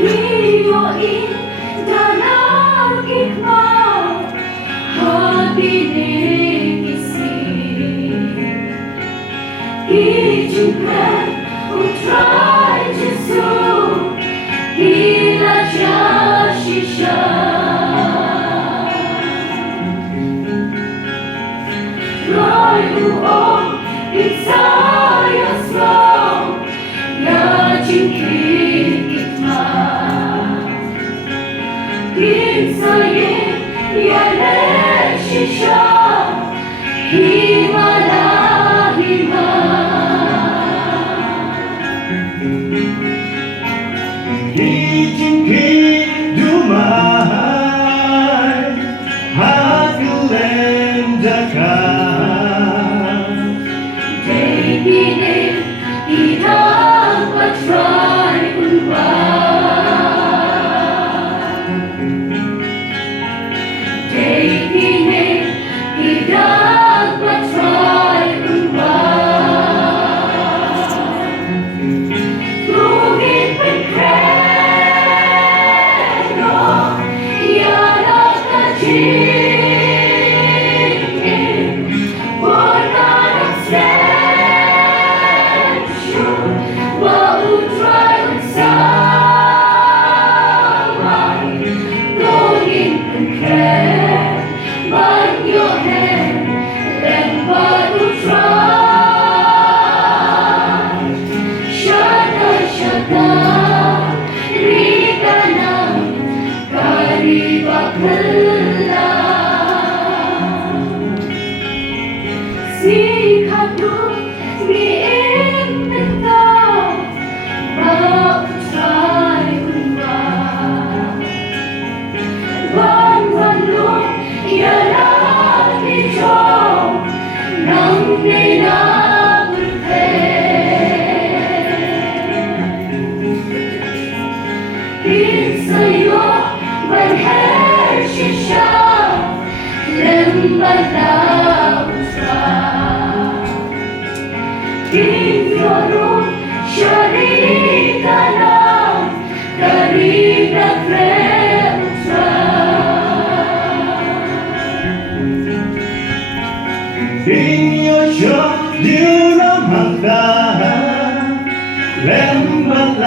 Ngayuin dalam hikmah hati dikisi izinkan utrai Yesu ilaja shisha Rayu om insaya slow ya jingkir Insayin yale shisha himala hima Hijinki dumai hagulen dakan Debinin idang patrai unwa Debinin idang patrai unwa Lugit penkreno Yanak kajin Bukan sensyo Wa utrai unsawai Lugit penkreno Bind your hand, lempar utrai Syada syada Rikana Karibak kelam Sikadu Miimpenta Ba utrai unwa Ban walung ialah hijau Nang nina berpeh Insayo berher shisha Lembar lausa Inyorun syarikana Karina kreusa Inyo siya di na magdahan Lembang